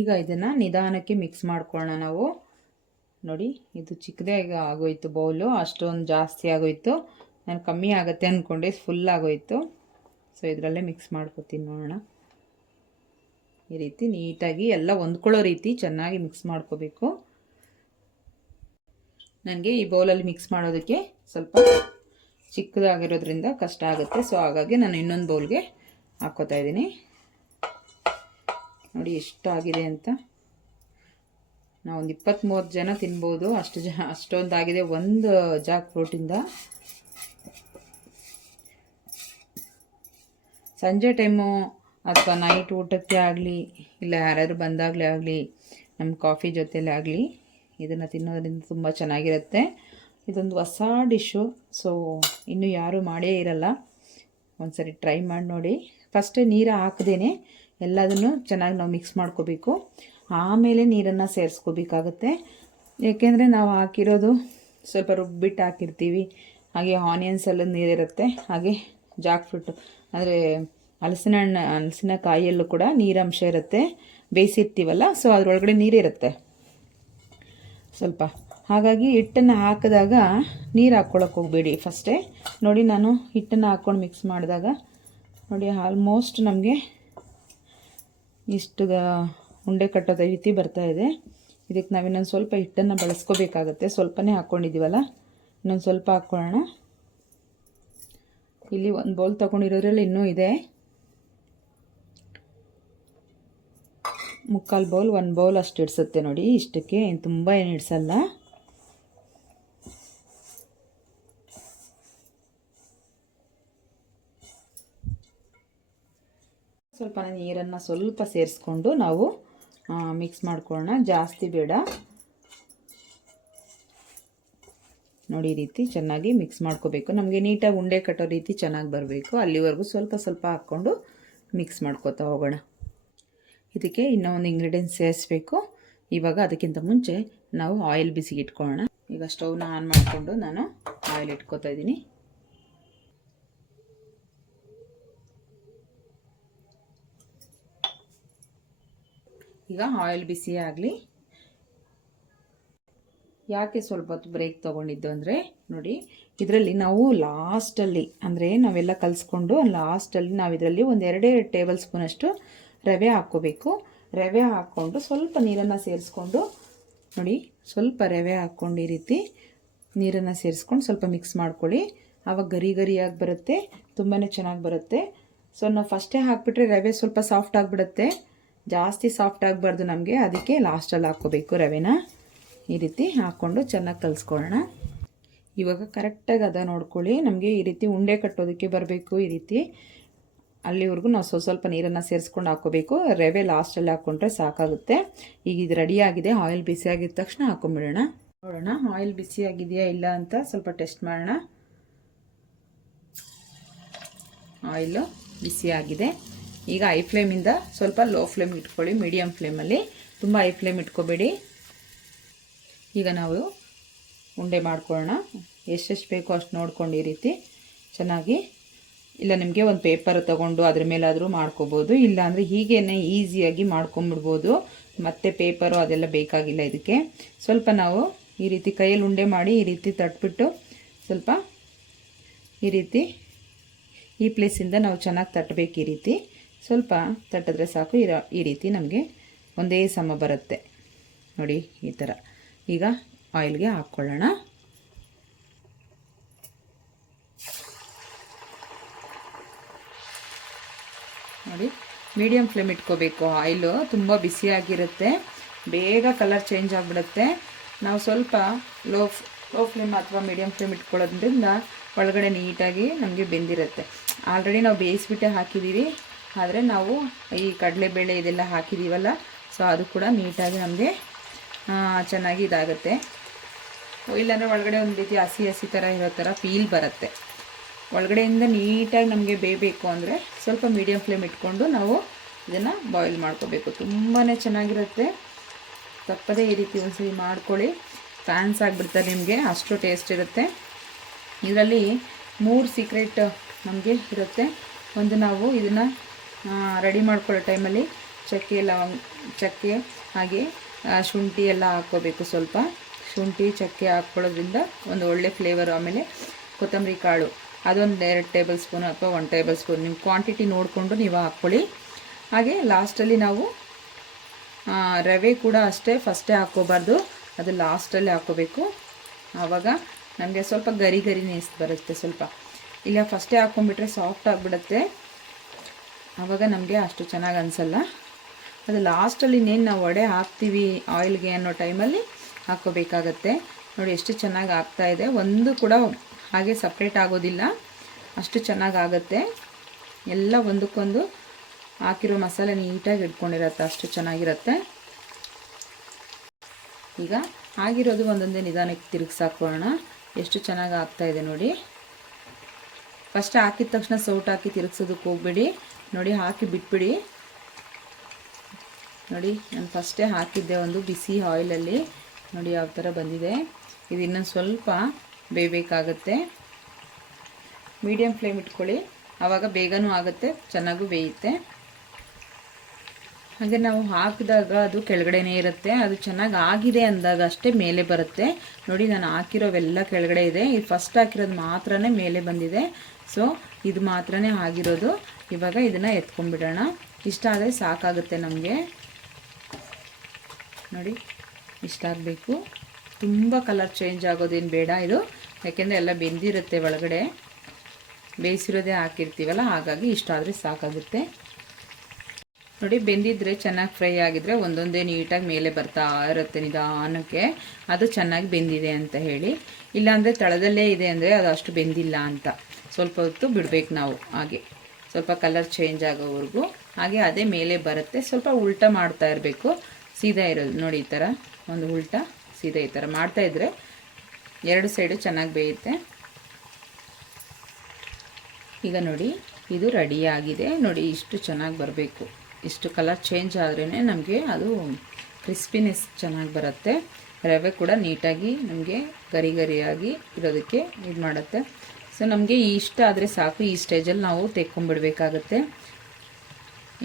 ಈಗ ಇದನ್ನು ನಿಧಾನಕ್ಕೆ ಮಿಕ್ಸ್ ಮಾಡ್ಕೊಳ್ಳೋಣ ನಾವು. ನೋಡಿ, ಇದು ಚಿಕ್ಕದೇ ಆಗೋಯ್ತು ಬೌಲು, ಅಷ್ಟೊಂದು ಜಾಸ್ತಿ ಆಗೋಯ್ತು. ನಾನು ಕಮ್ಮಿ ಆಗುತ್ತೆ ಅಂದ್ಕೊಂಡೆ ಫುಲ್ ಆಗೋಯ್ತು. ಸೊ ಇದರಲ್ಲೇ ಮಿಕ್ಸ್ ಮಾಡ್ಕೊತೀನಿ ನೋಡೋಣ. ಈ ರೀತಿ ನೀಟಾಗಿ ಎಲ್ಲ ಹೊಂದ್ಕೊಳ್ಳೋ ರೀತಿ ಚೆನ್ನಾಗಿ ಮಿಕ್ಸ್ ಮಾಡ್ಕೋಬೇಕು. ನನಗೆ ಈ ಬೌಲಲ್ಲಿ ಮಿಕ್ಸ್ ಮಾಡೋದಕ್ಕೆ ಸ್ವಲ್ಪ ಚಿಕ್ಕದಾಗಿರೋದ್ರಿಂದ ಕಷ್ಟ ಆಗುತ್ತೆ. ಸೊ ಹಾಗಾಗಿ ನಾನು ಇನ್ನೊಂದು ಬೌಲ್ಗೆ ಹಾಕ್ಕೋತಾ ಇದ್ದೀನಿ. ನೋಡಿ ಎಷ್ಟಾಗಿದೆ ಅಂತ. ನಾವೊಂದು ಇಪ್ಪತ್ತ್ಮೂರು ಜನ ತಿನ್ಬೋದು. ಅಷ್ಟು ಜ ಅಷ್ಟೊಂದಾಗಿದೆ ಒಂದು ಜಾಕ್ ಫ್ರೂಟಿಂದ ಸಂಜೆ ಟೈಮು ಅಥವಾ ನೈಟ್ ಊಟಕ್ಕೆ ಆಗಲಿ, ಇಲ್ಲ ಯಾರಾದರೂ ಬಂದಾಗಲೇ ಆಗಲಿ ನಮ್ಮ ಕಾಫಿ ಜೊತೆಯಲ್ಲೇ ಆಗಲಿ, ಇದನ್ನು ತಿನ್ನೋದ್ರಿಂದ ತುಂಬ ಚೆನ್ನಾಗಿರುತ್ತೆ. ಇದೊಂದು ಹೊಸ ಡಿಶ್ಶು, ಸೊ ಇನ್ನೂ ಯಾರೂ ಮಾಡೇ ಇರಲ್ಲ. ಒಂದು ಸರಿ ಟ್ರೈ ಮಾಡಿ ನೋಡಿ. ಫಸ್ಟೇ ನೀರು ಹಾಕ್ದೇನೆ ಎಲ್ಲದನ್ನು ಚೆನ್ನಾಗಿ ನಾವು ಮಿಕ್ಸ್ ಮಾಡ್ಕೋಬೇಕು. ಆಮೇಲೆ ನೀರನ್ನು ಸೇರಿಸ್ಕೋಬೇಕಾಗತ್ತೆ. ಏಕೆಂದರೆ ನಾವು ಹಾಕಿರೋದು ಸ್ವಲ್ಪ ರುಬ್ಬಿಟ್ಟು ಹಾಕಿರ್ತೀವಿ. ಹಾಗೆ ಆನಿಯನ್ಸ್ ಎಲ್ಲ ನೀರಿರುತ್ತೆ. ಹಾಗೆ ಜಾಕ್ ಫ್ರೂಟು ಅಂದರೆ ಹಲಸಿನ ಹಣ್ಣು ಹಲಸಿನ ಕಾಯಿಯಲ್ಲೂ ಕೂಡ ನೀರಂಶ ಇರುತ್ತೆ. ಬೇಯಿಸಿರ್ತೀವಲ್ಲ ಸೊ ಅದರೊಳಗಡೆ ನೀರಿರುತ್ತೆ. ಸ್ವಲ್ಪ. ಹಾಗಾಗಿ ಹಿಟ್ಟನ್ನು ಹಾಕಿದಾಗ ನೀರು ಹಾಕ್ಕೊಳಕ್ಕೆ ಹೋಗಬೇಡಿ ಫಸ್ಟೇ ನೋಡಿ ನಾನು ಹಿಟ್ಟನ್ನು ಹಾಕ್ಕೊಂಡು ಮಿಕ್ಸ್ ಮಾಡಿದಾಗ. ನೋಡಿ ಆಲ್ಮೋಸ್ಟ್ ನಮಗೆ ಇಷ್ಟು ಉಂಡೆ ಕಟ್ಟೋದ ರೀತಿ ಬರ್ತಾ ಇದೆ. ಇದಕ್ಕೆ ನಾವು ಇನ್ನೊಂದು ಸ್ವಲ್ಪ ಹಿಟ್ಟನ್ನು ಬಳಸ್ಕೋಬೇಕಾಗತ್ತೆ. ಸ್ವಲ್ಪನೇ ಹಾಕ್ಕೊಂಡಿದ್ದೀವಲ್ಲ ಇನ್ನೊಂದು ಸ್ವಲ್ಪ ಹಾಕ್ಕೊಳ್ಳೋಣ ಇಲ್ಲಿ ಒಂದು ಬೌಲ್ ತೊಗೊಂಡಿರೋದ್ರಲ್ಲಿ ಇನ್ನೂ ಇದೆ. ಮುಕ್ಕಾಲು ಬೌಲ್ ಒಂದು ಬೌಲ್ ಅಷ್ಟು ಇಡ್ಸುತ್ತೆ ನೋಡಿ. ಇಷ್ಟಕ್ಕೆ ಏನು ತುಂಬ ಏನು ಇಡ್ಸಲ್ಲ. ಸ್ವಲ್ಪ ನೀರನ್ನು ಸ್ವಲ್ಪ ಸೇರಿಸ್ಕೊಂಡು ನಾವು ಮಿಕ್ಸ್ ಮಾಡ್ಕೊಳ್ಳೋಣ. ಜಾಸ್ತಿ ಬೇಡ. ನೋಡಿ ರೀತಿ ಚೆನ್ನಾಗಿ ಮಿಕ್ಸ್ ಮಾಡ್ಕೋಬೇಕು. ನಮಗೆ ನೀಟಾಗಿ ಉಂಡೆ ಕಟ್ಟೋ ರೀತಿ ಚೆನ್ನಾಗಿ ಬರಬೇಕು. ಅಲ್ಲಿವರೆಗೂ ಸ್ವಲ್ಪ ಸ್ವಲ್ಪ ಹಾಕ್ಕೊಂಡು ಮಿಕ್ಸ್ ಮಾಡ್ಕೋತಾ ಹೋಗೋಣ. ಇದಕ್ಕೆ ಇನ್ನೂ ಒಂದು ಇಂಗ್ರೀಡಿಯೆಂಟ್ ಸೇರಿಸ್ಬೇಕು. ಇವಾಗ ಅದಕ್ಕಿಂತ ಮುಂಚೆ ನಾವು ಆಯಿಲ್ ಬಿಸಿಗೆ ಇಟ್ಕೊಳ್ಳೋಣ. ಈಗ ಸ್ಟೌವ್ನ ಆನ್ ಮಾಡಿಕೊಂಡು ನಾನು ಆಯಿಲ್ ಇಟ್ಕೋತಾ ಇದ್ದೀನಿ. ಈಗ ಆಯಿಲ್ ಬಿಸಿ ಆಗಲಿ. ಯಾಕೆ ಸ್ವಲ್ಪ ಹೊತ್ತು ಬ್ರೇಕ್ ತೊಗೊಂಡಿದ್ದು ಅಂದರೆ, ನೋಡಿ, ಇದರಲ್ಲಿ ನಾವು ಲಾಸ್ಟಲ್ಲಿ ಅಂದರೆ ನಾವೆಲ್ಲ ಕಲಿಸ್ಕೊಂಡು ಲಾಸ್ಟಲ್ಲಿ ನಾವು ಇದರಲ್ಲಿ ಒಂದು ಎರಡೇ ಟೇಬಲ್ ಸ್ಪೂನಷ್ಟು ರವೆ ಹಾಕ್ಕೋಬೇಕು. ರವೆ ಹಾಕ್ಕೊಂಡು ಸ್ವಲ್ಪ ನೀರನ್ನು ಸೇರಿಸ್ಕೊಂಡು, ನೋಡಿ, ಸ್ವಲ್ಪ ರವೆ ಹಾಕ್ಕೊಂಡು ಈ ರೀತಿ ನೀರನ್ನು ಸೇರಿಸ್ಕೊಂಡು ಸ್ವಲ್ಪ ಮಿಕ್ಸ್ ಮಾಡ್ಕೊಳ್ಳಿ. ಆವಾಗ ಗರಿ ಗರಿಯಾಗಿ ಬರುತ್ತೆ ತುಂಬಾ ಚೆನ್ನಾಗಿ ಬರುತ್ತೆ. ಸೊ ನಾವು ಫಸ್ಟೇ ಹಾಕಿಬಿಟ್ರೆ ರವೆ ಸ್ವಲ್ಪ ಸಾಫ್ಟ್ ಆಗಿಬಿಡುತ್ತೆ. ಜಾಸ್ತಿ ಸಾಫ್ಟ್ ಆಗಬಾರ್ದು ನಮಗೆ, ಅದಕ್ಕೆ ಲಾಸ್ಟಲ್ಲಿ ಹಾಕ್ಕೋಬೇಕು ರವೆನ. ಈ ರೀತಿ ಹಾಕ್ಕೊಂಡು ಚೆನ್ನಾಗಿ ಕಲಿಸ್ಕೊಳ್ಳೋಣ. ಇವಾಗ ಕರೆಕ್ಟಾಗಿ ಅದ ನೋಡ್ಕೊಳ್ಳಿ. ನಮಗೆ ಈ ರೀತಿ ಉಂಡೆ ಕಟ್ಟೋದಕ್ಕೆ ಬರಬೇಕು, ಈ ರೀತಿ. ಅಲ್ಲಿವರೆಗೂ ನಾವು ಸ್ವಲ್ಪ ಸ್ವಲ್ಪ ನೀರನ್ನು ಸೇರಿಸ್ಕೊಂಡು ಹಾಕ್ಕೋಬೇಕು. ರವೆ ಲಾಸ್ಟಲ್ಲಿ ಹಾಕ್ಕೊಂಡ್ರೆ ಸಾಕಾಗುತ್ತೆ. ಈಗ ಇದು ರೆಡಿಯಾಗಿದೆ ಆಯಿಲ್ ಆಗಿದ ತಕ್ಷಣ ಹಾಕೊಂಬಿಡೋಣ. ನೋಡೋಣ ಆಯಿಲ್ ಬಿಸಿ ಆಗಿದೆಯಾ ಇಲ್ಲ ಅಂತ ಸ್ವಲ್ಪ ಟೆಸ್ಟ್ ಮಾಡೋಣ. ಆಯಿಲು ಬಿಸಿಯಾಗಿದೆ ಈಗ ಐ ಫ್ಲೇಮಿಂದ ಸ್ವಲ್ಪ ಲೋ ಫ್ಲೇಮ್ ಇಟ್ಕೊಳ್ಳಿ ಮೀಡಿಯಮ್ ಫ್ಲೇಮಲ್ಲಿ ತುಂಬ ಐ ಫ್ಲೇಮ್ ಇಟ್ಕೋಬೇಡಿ. ಈಗ ನಾವು ಉಂಡೆ ಮಾಡ್ಕೊಳ್ಳೋಣ. ಎಷ್ಟೆಷ್ಟು ಬೇಕೋ ಅಷ್ಟು ನೋಡ್ಕೊಂಡು ಈ ರೀತಿ ಚೆನ್ನಾಗಿ. ಇಲ್ಲ, ನಿಮಗೆ ಒಂದು ಪೇಪರ್ ತೊಗೊಂಡು ಅದ್ರ ಮೇಲಾದರೂ ಮಾಡ್ಕೋಬೋದು. ಇಲ್ಲಾಂದರೆ ಹೀಗೇ ಈಸಿಯಾಗಿ ಮಾಡ್ಕೊಂಬಿಡ್ಬೋದು ಮತ್ತೆ ಪೇಪರು ಅದೆಲ್ಲ ಬೇಕಾಗಿಲ್ಲ ಇದಕ್ಕೆ. ಸ್ವಲ್ಪ ನಾವು ಈ ರೀತಿ ಕೈಯಲ್ಲಿ ಉಂಡೆ ಮಾಡಿ ಈ ರೀತಿ ತಟ್ಬಿಟ್ಟು ಸ್ವಲ್ಪ ಈ ರೀತಿ ಈ ಪ್ಲೇಸಿಂದ ನಾವು ಚೆನ್ನಾಗಿ ತಟ್ಟಬೇಕು ಈ ರೀತಿ. ಸ್ವಲ್ಪ ತಟ್ಟಿದ್ರೆ ಸಾಕು. ಈ ರೀತಿ ನಮಗೆ ಒಂದೇ ಸಮ ಬರುತ್ತೆ. ನೋಡಿ, ಈ ಥರ ಈಗ ಆಯಿಲ್ಗೆ ಹಾಕ್ಕೊಳ್ಳೋಣ. ನೋಡಿ ಮೀಡಿಯಮ್ ಫ್ಲೇಮ್ ಇಟ್ಕೋಬೇಕು. ಆಯಿಲು ತುಂಬ ಬಿಸಿಯಾಗಿರುತ್ತೆ ಬೇಗ ಕಲರ್ ಚೇಂಜ್ ಆಗಿಬಿಡುತ್ತೆ. ನಾವು ಸ್ವಲ್ಪ ಲೋ ಲೋ ಫ್ಲೇಮ್ ಅಥವಾ ಮೀಡಿಯಮ್ ಫ್ಲೇಮ್ ಇಟ್ಕೊಳ್ಳೋದ್ರಿಂದ ಒಳಗಡೆ ನೀಟಾಗಿ ನಮಗೆ ಬೆಂದಿರುತ್ತೆ. ಆಲ್ರೆಡಿ ನಾವು ಬೇಯಿಸ್ಬಿಟ್ಟೆ ಹಾಕಿದ್ದೀವಿ. ಆದರೆ ನಾವು ಈ ಕಡಲೆಬೇಳೆ ಇದೆಲ್ಲ ಹಾಕಿದ್ದೀವಲ್ಲ ಸೊ ಅದು ಕೂಡ ನೀಟಾಗಿ ನಮಗೆ ಚೆನ್ನಾಗಿ ಇದಾಗುತ್ತೆ. ಇಲ್ಲಾಂದರೆ ಒಳಗಡೆ ಒಂದು ರೀತಿ ಹಸಿ ಹಸಿ ಥರ ಇರೋ ಥರ ಫೀಲ್ ಬರುತ್ತೆ. ಒಳಗಡೆಯಿಂದ ನೀಟಾಗಿ ನಮಗೆ ಬೇಯಬೇಕು ಅಂದರೆ ಸ್ವಲ್ಪ ಮೀಡಿಯಮ್ ಫ್ಲೇಮ್ ಇಟ್ಕೊಂಡು ನಾವು ಇದನ್ನು ಬಾಯ್ಲ್ ಮಾಡ್ಕೋಬೇಕು. ತುಂಬಾ ಚೆನ್ನಾಗಿರುತ್ತೆ. ತಪ್ಪದೇ ಈ ರೀತಿ ಒಂದ್ಸರಿ ಮಾಡ್ಕೊಳ್ಳಿ. ಫ್ಯಾನ್ಸ್ ಆಗಿಬಿಡ್ತಾರೆ ನಿಮಗೆ, ಅಷ್ಟು ಟೇಸ್ಟ್ ಇರುತ್ತೆ. ಇದರಲ್ಲಿ ಮೂರು ಸೀಕ್ರೆಟ್ ನಮಗೆ ಇರುತ್ತೆ. ಒಂದು ನಾವು ಇದನ್ನು ರೆಡಿ ಮಾಡ್ಕೊಳ್ಳೋ ಟೈಮಲ್ಲಿ ಚಕ್ಕೆ ಲವಂಗ, ಚಕ್ಕೆ ಹಾಗೆ ಶುಂಠಿ ಎಲ್ಲ ಹಾಕ್ಕೋಬೇಕು ಸ್ವಲ್ಪ. ಶುಂಠಿ, ಚಕ್ಕೆ ಹಾಕ್ಕೊಳ್ಳೋದ್ರಿಂದ ಒಂದು ಒಳ್ಳೆ ಫ್ಲೇವರು ಆಮೇಲೆ ಕೊತ್ತಂಬರಿ ಕಾಳು. ಅದೊಂದು ಎರಡು ಟೇಬಲ್ ಸ್ಪೂನ್ ಅಥವಾ ಒನ್ ಟೇಬಲ್ ಸ್ಪೂನ್ ನಿಮ್ಮ ಕ್ವಾಂಟಿಟಿ ನೋಡಿಕೊಂಡು ನೀವು ಹಾಕ್ಕೊಳ್ಳಿ. ಹಾಗೆ ಲಾಸ್ಟಲ್ಲಿ ನಾವು ರವೆ ಕೂಡ ಅಷ್ಟೇ ಫಸ್ಟೇ ಹಾಕ್ಕೋಬಾರ್ದು. ಅದು ಲಾಸ್ಟಲ್ಲಿ ಹಾಕ್ಕೋಬೇಕು. ಆವಾಗ ನಮಗೆ ಸ್ವಲ್ಪ ಗರಿ ಗರಿ ಬರುತ್ತೆ ಸ್ವಲ್ಪ. ಇಲ್ಲ ಫಸ್ಟೇ ಹಾಕ್ಕೊಂಡ್ಬಿಟ್ರೆ ಸಾಫ್ಟ್ ಆಗಿಬಿಡುತ್ತೆ. ಆವಾಗ ನಮಗೆ ಅಷ್ಟು ಚೆನ್ನಾಗಿ ಅನಿಸಲ್ಲ. ಅದು ಲಾಸ್ಟಲ್ಲಿ ಇನ್ನೇನು ನಾವು ವಡೆ ಹಾಕ್ತೀವಿ ಆಯಿಲ್ಗೆ ಅನ್ನೋ ಟೈಮಲ್ಲಿ ಹಾಕ್ಕೋಬೇಕಾಗತ್ತೆ. ನೋಡಿ ಎಷ್ಟು ಚೆನ್ನಾಗಿ ಆಗ್ತಾ ಇದೆ. ಒಂದು ಕೂಡ ಹಾಗೆ ಸಪ್ರೇಟ್ ಆಗೋದಿಲ್ಲ. ಅಷ್ಟು ಚೆನ್ನಾಗಿ ಆಗುತ್ತೆ. ಎಲ್ಲ ಒಂದಕ್ಕೊಂದು ಹಾಕಿರೋ ಮಸಾಲೆ ನೀಟಾಗಿ ಇಟ್ಕೊಂಡಿರತ್ತೆ. ಅಷ್ಟು ಚೆನ್ನಾಗಿರುತ್ತೆ. ಈಗ ಆಗಿರೋದು ಒಂದೊಂದೇ ನಿಧಾನಕ್ಕೆ ತಿರುಗಿಸಾಕೋಣ. ಎಷ್ಟು ಚೆನ್ನಾಗಿ ಆಗ್ತಾಯಿದೆ ನೋಡಿ. ಫಸ್ಟ್ ಹಾಕಿದ ತಕ್ಷಣ ಸೌಟ್ ಹಾಕಿ ತಿರುಗಿಸೋದಕ್ಕೆ ಹೋಗ್ಬೇಡಿ. ನೋಡಿ, ಹಾಕಿ ಬಿಟ್ಬಿಡಿ. ನೋಡಿ, ನಾನು ಫಸ್ಟೇ ಹಾಕಿದ್ದೆ ಒಂದು ಬಿಸಿ ಆಯಿಲಲ್ಲಿ ನೋಡಿ, ಯಾವ ಥರ ಬಂದಿದೆ. ಇದು ಇನ್ನೊಂದು ಸ್ವಲ್ಪ ಬೇಯಬೇಕಾಗತ್ತೆ. ಮೀಡಿಯಮ್ ಫ್ಲೇಮ್ ಇಟ್ಕೊಳ್ಳಿ. ಆವಾಗ ಬೇಗನೂ ಆಗುತ್ತೆ, ಚೆನ್ನಾಗೂ ಬೇಯುತ್ತೆ. ಹಾಗೆ ನಾವು ಹಾಕಿದಾಗ ಅದು ಕೆಳಗಡೆನೇ ಇರುತ್ತೆ. ಅದು ಚೆನ್ನಾಗಿ ಆಗಿದೆ ಅಂದಾಗ ಅಷ್ಟೇ ಮೇಲೆ ಬರುತ್ತೆ. ನೋಡಿ, ನಾನು ಹಾಕಿರೋವೆಲ್ಲ ಕೆಳಗಡೆ ಇದೆ. ಇದು ಫಸ್ಟ್ ಹಾಕಿರೋದು ಮಾತ್ರನೇ ಮೇಲೆ ಬಂದಿದೆ. ಸೊ ಇದು ಮಾತ್ರನೇ ಆಗಿರೋದು. ಇವಾಗ ಇದನ್ನು ಎತ್ಕೊಂಡ್ಬಿಡೋಣ. ಇಷ್ಟ ಆದರೆ ಸಾಕಾಗುತ್ತೆ ನಮಗೆ. ನೋಡಿ, ಇಷ್ಟ ಆಗಬೇಕು. ತುಂಬ ಕಲರ್ ಚೇಂಜ್ ಆಗೋದೇನು ಬೇಡ ಇದು. ಯಾಕೆಂದರೆ ಎಲ್ಲ ಬೆಂದಿರುತ್ತೆ ಒಳಗಡೆ. ಬೇಯಿಸಿರೋದೇ ಹಾಕಿರ್ತೀವಲ್ಲ, ಹಾಗಾಗಿ ಇಷ್ಟ ಆದರೆ ಸಾಕಾಗುತ್ತೆ. ನೋಡಿ, ಬೆಂದಿದ್ರೆ ಚೆನ್ನಾಗಿ ಫ್ರೈ ಆಗಿದ್ರೆ ಒಂದೊಂದೇ ನೀಟಾಗಿ ಮೇಲೆ ಬರ್ತಾ ಇರುತ್ತೆ ನಿಧಾನಕ್ಕೆ. ಅದು ಚೆನ್ನಾಗಿ ಬೆಂದಿದೆ ಅಂತ ಹೇಳಿ. ಇಲ್ಲಾಂದರೆ ತಳದಲ್ಲೇ ಇದೆ ಅಂದರೆ ಅದು ಅಷ್ಟು ಬೆಂದಿಲ್ಲ ಅಂತ. ಸ್ವಲ್ಪ ಹೊತ್ತು ಬಿಡಬೇಕು ನಾವು ಹಾಗೆ. ಸ್ವಲ್ಪ ಕಲರ್ ಚೇಂಜ್ ಆಗೋವರೆಗೂ. ಹಾಗೆ ಅದೇ ಮೇಲೆ ಬರುತ್ತೆ. ಸ್ವಲ್ಪ ಉಲ್ಟಾ ಮಾಡ್ತಾ ಇರಬೇಕು. ಸೀದಾ ಇರೋದು ನೋಡಿ ಈ ಥರ ಒಂದು ಉಲ್ಟಾ ಸೀದಾ ಈ ಥರ ಮಾಡ್ತಾಯಿದ್ರೆ ಎರಡು ಸೈಡು ಚೆನ್ನಾಗಿ ಬೇಯುತ್ತೆ. ಈಗ ನೋಡಿ, ಇದು ರೆಡಿಯಾಗಿದೆ ನೋಡಿ ಇಷ್ಟು ಚೆನ್ನಾಗಿ ಬರಬೇಕು. ಇಷ್ಟು ಕಲರ್ ಚೇಂಜ್ ಆದ್ರೇ ನಮಗೆ ಅದು ಕ್ರಿಸ್ಪಿನೆಸ್ ಚೆನ್ನಾಗಿ ಬರುತ್ತೆ. ರವೆ ಕೂಡ ನೀಟಾಗಿ ನಮಗೆ ಗರಿ ಗರಿಯಾಗಿ ಇರೋದಕ್ಕೆ ಇದು ಮಾಡುತ್ತೆ. ಸೊ ನಮಗೆ ಇಷ್ಟ ಆದರೆ ಸಾಕು. ಈ ಸ್ಟೇಜಲ್ಲಿ ನಾವು ತೆಕ್ಕೊಂಬಿಡ್ಬೇಕಾಗತ್ತೆ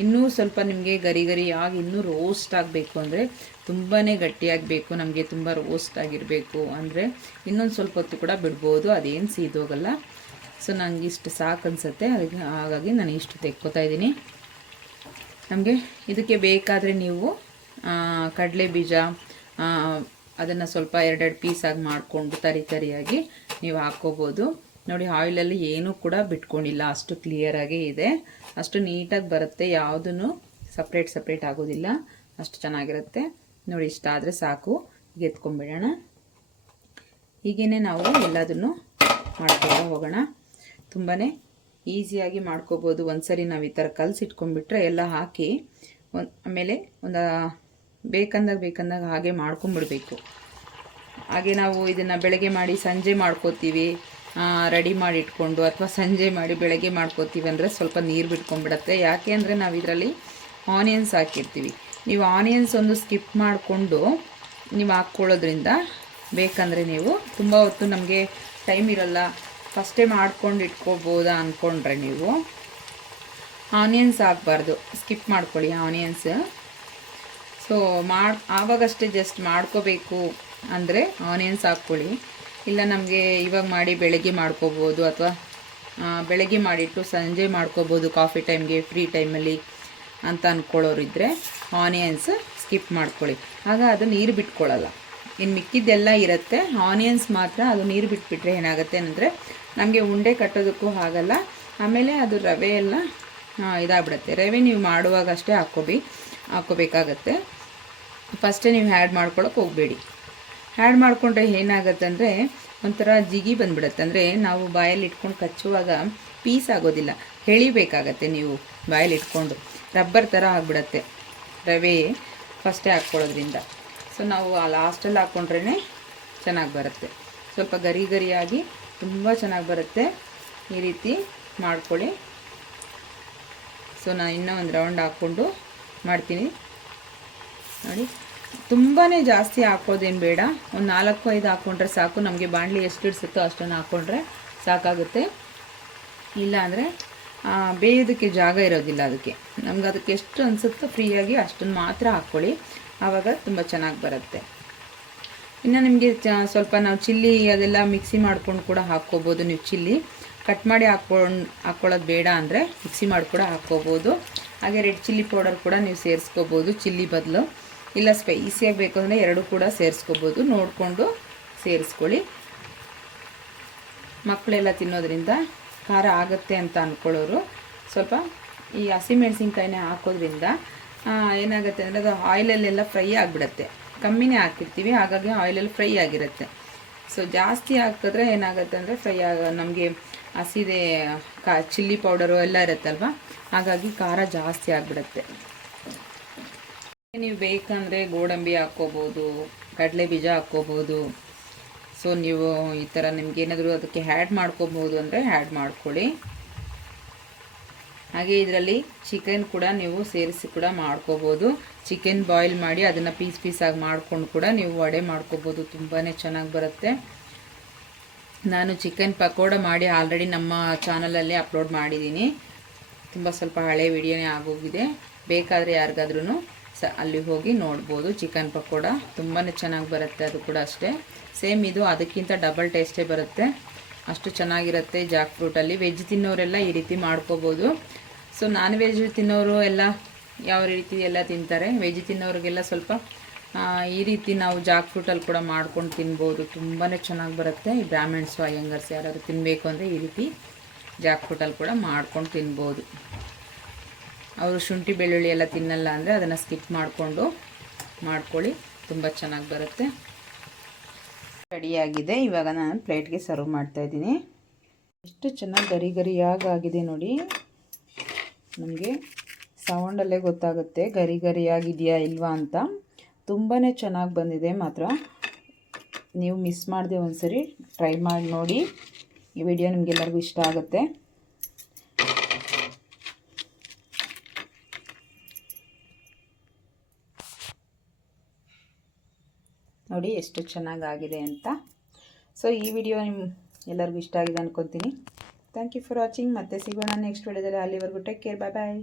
ಇನ್ನೂ ಸ್ವಲ್ಪ ನಿಮಗೆ ಗರಿ ಗರಿಯಾಗಿ ಇನ್ನೂ ರೋಸ್ಟ್ ಆಗಬೇಕು ಅಂದರೆ ತುಂಬಾ ಗಟ್ಟಿಯಾಗಬೇಕು. ನಮಗೆ ತುಂಬ ರೋಸ್ಟ್ ಆಗಿರಬೇಕು ಅಂದರೆ ಇನ್ನೊಂದು ಸ್ವಲ್ಪ ಹೊತ್ತು ಕೂಡ ಬಿಡ್ಬೋದು. ಅದೇನು ಸೀದೋಗಲ್ಲ ಸೊ ನನಗೆ ಇಷ್ಟು ಸಾಕು ಅನಿಸುತ್ತೆ. ಅದಕ್ಕೆ ಹಾಗಾಗಿ ನಾನು ಇಷ್ಟು ತೆಕ್ಕೋತಾ ಇದ್ದೀನಿ. ನಮಗೆ ಇದಕ್ಕೆ ಬೇಕಾದರೆ ನೀವು ಕಡಲೆ ಬೀಜ ಅದನ್ನು ಸ್ವಲ್ಪ ಎರಡೆರಡು ಪೀಸಾಗಿ ಮಾಡಿಕೊಂಡು ತರಿ ತರಿಯಾಗಿ ನೀವು ಹಾಕ್ಕೋಬೋದು. ನೋಡಿ ಆಯಿಲಲ್ಲಿ ಏನೂ ಕೂಡ ಬಿಟ್ಕೊಂಡಿಲ್ಲ. ಅಷ್ಟು ಕ್ಲಿಯರಾಗೇ ಇದೆ. ಅಷ್ಟು ನೀಟಾಗಿ ಬರುತ್ತೆ. ಯಾವುದೂ ಸಪ್ರೇಟ್ ಸಪ್ರೇಟ್ ಆಗೋದಿಲ್ಲ. ಅಷ್ಟು ಚೆನ್ನಾಗಿರುತ್ತೆ. ನೋಡಿ, ಇಷ್ಟ ಆದರೆ ಸಾಕು. ಈಗ ಎತ್ಕೊಂಡ್ಬಿಡೋಣ. ಹೀಗೇ ನಾವು ಎಲ್ಲದನ್ನು ಮಾಡ್ಕೊಂಡು ಹೋಗೋಣ. ತುಂಬಾ ಈಸಿಯಾಗಿ ಮಾಡ್ಕೋಬೋದು. ಒಂದ್ಸರಿ ನಾವು ಈ ಥರ ಕಲಸಿಟ್ಕೊಂಡ್ಬಿಟ್ರೆ ಎಲ್ಲ ಹಾಕಿ ಒಂದು ಆಮೇಲೆ ಒಂದು ಬೇಕಂದಾಗ ಬೇಕಂದಾಗ ಹಾಗೆ ಮಾಡ್ಕೊಂಬಿಡ್ಬೇಕು ಹಾಗೆ ನಾವು ಇದನ್ನು ಬೆಳಗ್ಗೆ ಮಾಡಿ ಸಂಜೆ ಮಾಡ್ಕೋತೀವಿ. ರೆಡಿ ಮಾಡಿ ಇಟ್ಕೊಂಡು ಅಥವಾ ಸಂಜೆ ಮಾಡಿ ಬೆಳಗ್ಗೆ ಮಾಡ್ಕೋತೀವಿ ಅಂದರೆ ಸ್ವಲ್ಪ ನೀರು ಬಿಟ್ಕೊಂಡ್ಬಿಡತ್ತೆ. ಯಾಕೆ ಅಂದರೆ ನಾವು ಇದರಲ್ಲಿ ಆನಿಯನ್ಸ್ ಹಾಕಿರ್ತೀವಿ. ನೀವು ಆನಿಯನ್ಸ್ ಒಂದು ಸ್ಕಿಪ್ ಮಾಡಿಕೊಂಡು ನೀವು ಹಾಕ್ಕೊಳ್ಳೋದ್ರಿಂದ ಬೇಕಂದರೆ ನೀವು ತುಂಬ ಹೊತ್ತು ನಮಗೆ ಟೈಮ್ ಇರಲ್ಲ. ಫಸ್ಟೇ ಮಾಡ್ಕೊಂಡು ಇಟ್ಕೋಬೋದಾ ಅಂದ್ಕೊಂಡ್ರೆ ನೀವು ಆನಿಯನ್ಸ್ ಹಾಕ್ಬಾರ್ದು. ಸ್ಕಿಪ್ ಮಾಡ್ಕೊಳ್ಳಿ ಆನಿಯನ್ಸ್ ಸೊ ಮಾಡಿ, ಆವಾಗಷ್ಟೇ ಜಸ್ಟ್ ಮಾಡ್ಕೋಬೇಕು ಅಂದರೆ ಆನಿಯನ್ಸ್ ಹಾಕ್ಕೊಳ್ಳಿ. ಇಲ್ಲ, ನಮಗೆ ಇವಾಗ ಮಾಡಿ ಬೆಳಗ್ಗೆ ಮಾಡ್ಕೋಬೋದು ಅಥವಾ ಬೆಳಗ್ಗೆ ಮಾಡಿಟ್ಟು ಸಂಜೆ ಮಾಡ್ಕೋಬೋದು ಕಾಫಿ ಟೈಮ್ಗೆ, ಫ್ರೀ ಟೈಮಲ್ಲಿ ಅಂತ ಅಂದ್ಕೊಳ್ಳೋರಿದ್ದರೆ ಆನಿಯನ್ಸ್ ಸ್ಕಿಪ್ ಮಾಡ್ಕೊಳ್ಳಿ. ಆಗ ಅದು ನೀರು ಬಿಟ್ಕೊಳ್ಳಲ್ಲ. ಇನ್ನು ಮಿಕ್ಕಿದ್ದೆಲ್ಲ ಇರುತ್ತೆ, ಆನಿಯನ್ಸ್ ಮಾತ್ರ ಅದು ನೀರು ಬಿಟ್ಬಿಟ್ರೆ ಏನಾಗುತ್ತೆ ಅಂದರೆ ನಮಗೆ ಉಂಡೆ ಕಟ್ಟೋದಕ್ಕೂ ಆಗಲ್ಲ ಆಮೇಲೆ ಅದು ರವೆ ಎಲ್ಲ ಇದಾಗ್ಬಿಡುತ್ತೆ. ರವೆ ನೀವು ಮಾಡುವಾಗ ಅಷ್ಟೇ ಹಾಕ್ಕೊಬಿ, ಹಾಕ್ಕೋಬೇಕಾಗತ್ತೆ. ಫಸ್ಟೇ ನೀವು ಆ್ಯಡ್ ಮಾಡ್ಕೊಳಕ್ಕೆ ಹೋಗಬೇಡಿ. ಹ್ಯಾಡ್ ಮಾಡಿಕೊಂಡ್ರೆ ಏನಾಗುತ್ತೆ ಅಂದರೆ ಒಂಥರ ಜಿಗಿ ಬಂದ್ಬಿಡುತ್ತೆ. ಅಂದರೆ ನಾವು ಬಾಯಲ್ಲಿ ಇಟ್ಕೊಂಡು ಕಚ್ಚುವಾಗ ಪೀಸ್ ಆಗೋದಿಲ್ಲ. ಎಳಿಬೇಕಾಗತ್ತೆ ನೀವು ಬಾಯಲ್ಲಿ ಇಟ್ಕೊಂಡು. ರಬ್ಬರ್ ಥರ ಆಗಿಬಿಡತ್ತೆ. ರವೆ ಫಸ್ಟೇ ಹಾಕ್ಕೊಳ್ಳೋದ್ರಿಂದ. ಸೊ ನಾವು ಆ ಲಾಸ್ಟಲ್ಲಿ ಹಾಕ್ಕೊಂಡ್ರೇ ಚೆನ್ನಾಗಿ ಬರುತ್ತೆ. ಸ್ವಲ್ಪ ಗರಿ ಗರಿಯಾಗಿ ತುಂಬ ಚೆನ್ನಾಗಿ ಬರುತ್ತೆ. ಈ ರೀತಿ ಮಾಡ್ಕೊಳ್ಳಿ. ಸೊ ನಾನು ಇನ್ನೂ ಒಂದು ರೌಂಡ್ ಹಾಕ್ಕೊಂಡು ಮಾಡ್ತೀನಿ. ನೋಡಿ. ತುಂಬಾ ಜಾಸ್ತಿ ಹಾಕೋದೇನು ಬೇಡ. ಒಂದು ನಾಲ್ಕು, ಐದು ಹಾಕ್ಕೊಂಡ್ರೆ ಸಾಕು. ನಮಗೆ ಬಾಣಲಿ ಎಷ್ಟು ಇಡ್ಸುತ್ತೋ ಅಷ್ಟನ್ನು ಹಾಕ್ಕೊಂಡ್ರೆ ಸಾಕಾಗುತ್ತೆ. ಇಲ್ಲಾಂದರೆ ಬೇಯೋದಕ್ಕೆ ಜಾಗ ಇರೋದಿಲ್ಲ ಅದಕ್ಕೆ. ನಮ್ಗೆ ಅದಕ್ಕೆ ಎಷ್ಟು ಅನಿಸುತ್ತೋ ಫ್ರೀಯಾಗಿ ಅಷ್ಟನ್ನು ಮಾತ್ರ ಹಾಕ್ಕೊಳ್ಳಿ ಆವಾಗ ತುಂಬ ಚೆನ್ನಾಗಿ ಬರುತ್ತೆ. ಇನ್ನು ನಿಮಗೆ ಸ್ವಲ್ಪ ನಾವು ಚಿಲ್ಲಿ ಅದೆಲ್ಲ ಮಿಕ್ಸಿ ಮಾಡ್ಕೊಂಡು ಕೂಡ ಹಾಕ್ಕೋಬೋದು. ನೀವು ಚಿಲ್ಲಿ ಕಟ್ ಮಾಡಿ ಹಾಕ್ಕೊಂಡು ಹಾಕ್ಕೊಳ್ಳೋದು ಬೇಡ ಅಂದರೆ ಮಿಕ್ಸಿ ಮಾಡಿ ಕೂಡ ಹಾಕ್ಕೋಬೋದು. ಹಾಗೆ ರೆಡ್ ಚಿಲ್ಲಿ ಪೌಡರ್ ಕೂಡ ನೀವು ಸೇರಿಸ್ಕೋಬೋದು ಚಿಲ್ಲಿ ಬದಲು. ಇಲ್ಲ ಸ್ಪೈಸಿಯಾಗಿ ಬೇಕು ಅಂದರೆ ಎರಡು ಕೂಡ ಸೇರಿಸ್ಕೋಬೋದು. ನೋಡಿಕೊಂಡು ಸೇರಿಸ್ಕೊಳ್ಳಿ. ಮಕ್ಕಳೆಲ್ಲ ತಿನ್ನೋದ್ರಿಂದ ಖಾರ ಆಗುತ್ತೆ ಅಂತ ಅಂದ್ಕೊಳ್ಳೋರು ಸ್ವಲ್ಪ ಈ ಹಸಿಮೆಣಸಿನ್ಕಾಯಿನೇ ಹಾಕೋದ್ರಿಂದ ಏನಾಗುತ್ತೆ ಅಂದರೆ ಅದು ಆಯಿಲಲ್ಲೆಲ್ಲ ಫ್ರೈ ಆಗಿಬಿಡತ್ತೆ. ಕಮ್ಮಿನೇ ಹಾಕಿರ್ತೀವಿ, ಹಾಗಾಗಿ ಆಯಿಲಲ್ಲಿ ಫ್ರೈ ಆಗಿರುತ್ತೆ. ಸೊ, ಜಾಸ್ತಿ ಹಾಕಿದ್ರೆ ಏನಾಗುತ್ತೆ ಅಂದರೆ ಫ್ರೈ ಆಗ ನಮಗೆ ಹಸಿದೆ, ಕಾ, ಚಿಲ್ಲಿ ಪೌಡರು ಎಲ್ಲ ಇರುತ್ತಲ್ವ? ಹಾಗಾಗಿ ಖಾರ ಜಾಸ್ತಿ ಆಗಿಬಿಡುತ್ತೆ. ನೀವು ಬೇಕಂದರೆ ಗೋಡಂಬಿ ಹಾಕ್ಕೋಬೋದು, ಕಡಲೆ ಬೀಜ ಹಾಕ್ಕೋಬೋದು. ಸೊ ನೀವು ಈ ಥರ ನಿಮ್ಗೆ ಏನಾದರೂ ಅದಕ್ಕೆ ಹ್ಯಾಡ್ ಮಾಡ್ಕೋಬೋದು ಅಂದರೆ ಹ್ಯಾಡ್ ಮಾಡ್ಕೊಳ್ಳಿ. ಹಾಗೆ ಇದರಲ್ಲಿ ಚಿಕನ್ ಕೂಡ ನೀವು ಸೇರಿಸಿ ಕೂಡ ಮಾಡ್ಕೋಬೋದು. ಚಿಕನ್ ಬಾಯ್ಲ್ ಮಾಡಿ ಅದನ್ನು ಪೀಸ್ ಪೀಸಾಗಿ ಮಾಡ್ಕೊಂಡು ಕೂಡ ನೀವು ವಡೆ ಮಾಡ್ಕೋಬೋದು. ತುಂಬಾ ಚೆನ್ನಾಗಿ ಬರುತ್ತೆ. ನಾನು ಚಿಕನ್ ಪಕೋಡ ಮಾಡಿ ಆಲ್ರೆಡಿ ನಮ್ಮ ಚಾನಲಲ್ಲಿ ಅಪ್ಲೋಡ್ ಮಾಡಿದ್ದೀನಿ. ತುಂಬ ಸ್ವಲ್ಪ ಹಳೆ ವಿಡಿಯೋನೇ ಆಗೋಗಿದೆ. ಬೇಕಾದರೆ ಯಾರಿಗಾದ್ರೂ ಸ ಅಲ್ಲಿ ಹೋಗಿ ನೋಡ್ಬೋದು. ಚಿಕನ್ ಪಕೋಡ ತುಂಬಾ ಚೆನ್ನಾಗಿ ಬರುತ್ತೆ ಅದು ಕೂಡ ಅಷ್ಟೇ. ಸೇಮ್ ಇದು ಅದಕ್ಕಿಂತ ಡಬಲ್ ಟೇಸ್ಟೇ ಬರುತ್ತೆ. ಅಷ್ಟು ಚೆನ್ನಾಗಿರುತ್ತೆ ಜಾಕ್ ಫ್ರೂಟಲ್ಲಿ ವೆಜ್ ತಿನ್ನೋರೆಲ್ಲ ಈ ರೀತಿ ಮಾಡ್ಕೋಬೋದು. ಸೊ ನಾನ್ ವೆಜ್ ತಿನ್ನೋರು ಎಲ್ಲ ಯಾವ ರೀತಿ ಎಲ್ಲ ತಿಂತಾರೆ? ವೆಜ್ ತಿನ್ನೋರಿಗೆಲ್ಲ ಸ್ವಲ್ಪ ಈ ರೀತಿ ನಾವು ಜಾಕ್ ಫ್ರೂಟಲ್ಲಿ ಕೂಡ ಮಾಡ್ಕೊಂಡು ತಿನ್ಬೋದು. ತುಂಬಾ ಚೆನ್ನಾಗಿ ಬರುತ್ತೆ. ಈ ಬ್ರಾಹ್ಮಿಣ್ಸು ಅಯ್ಯಂಗರ್ಸ್ ಯಾರಾದರೂ ತಿನ್ನಬೇಕು ಅಂದರೆ ಈ ರೀತಿ ಜಾಕ್ ಫ್ರೂಟಲ್ಲಿ ಕೂಡ ಮಾಡ್ಕೊಂಡು ತಿನ್ಬೋದು. ಅವರು ಶುಂಠಿ ಬೆಳ್ಳುಳ್ಳಿ ಎಲ್ಲ ತಿನ್ನಲ್ಲ ಅಂದರೆ ಅದನ್ನು ಸ್ಕಿಪ್ ಮಾಡಿಕೊಂಡು ಮಾಡ್ಕೊಳ್ಳಿ. ತುಂಬ ಚೆನ್ನಾಗಿ ಬರುತ್ತೆ. ರೆಡಿಯಾಗಿದೆ. ಇವಾಗ ನಾನು ಪ್ಲೇಟ್ಗೆ ಸರ್ವ್ ಮಾಡ್ತಾ ಇದ್ದೀನಿ. ಎಷ್ಟು ಚೆನ್ನಾಗಿ ಗರಿ ಗರಿಯಾಗಿ ಆಗಿದೆ ನೋಡಿ. ನಮಗೆ ಸೌಂಡಲ್ಲೇ ಗೊತ್ತಾಗುತ್ತೆ. ಗರಿ ಗರಿಯಾಗಿದೆಯಾ ಇಲ್ವಾ ಅಂತ. ತುಂಬಾ ಚೆನ್ನಾಗಿ ಬಂದಿದೆ ಮಾತ್ರ. ನೀವು ಮಿಸ್ ಮಾಡದೆ ಒಂದ್ಸರಿ ಟ್ರೈ ಮಾಡಿ ನೋಡಿ. ಈ ವಿಡಿಯೋ ನಿಮಗೆಲ್ಲರಿಗೂ ಇಷ್ಟ ಆಗುತ್ತೆ. ನೋಡಿ ಎಷ್ಟು ಚೆನ್ನಾಗಾಗಿದೆ ಅಂತ. ಸೊ ಈ ವಿಡಿಯೋ ನಿಮ್ಮ ಎಲ್ಲರಿಗೂ ಇಷ್ಟ ಆಗಿದೆ ಅನ್ಕೊತೀನಿ. ಥ್ಯಾಂಕ್ ಯು ಫಾರ್ ವಾಚಿಂಗ್ ಮತ್ತೆ ಸಿಗೋಣ ನೆಕ್ಸ್ಟ್ ವಿಡಿಯೋದಲ್ಲಿ ಅಲ್ಲಿವರೆಗೂ ಟೇಕ್ ಕೇರ್ ಬಾಯ್ ಬಾಯ್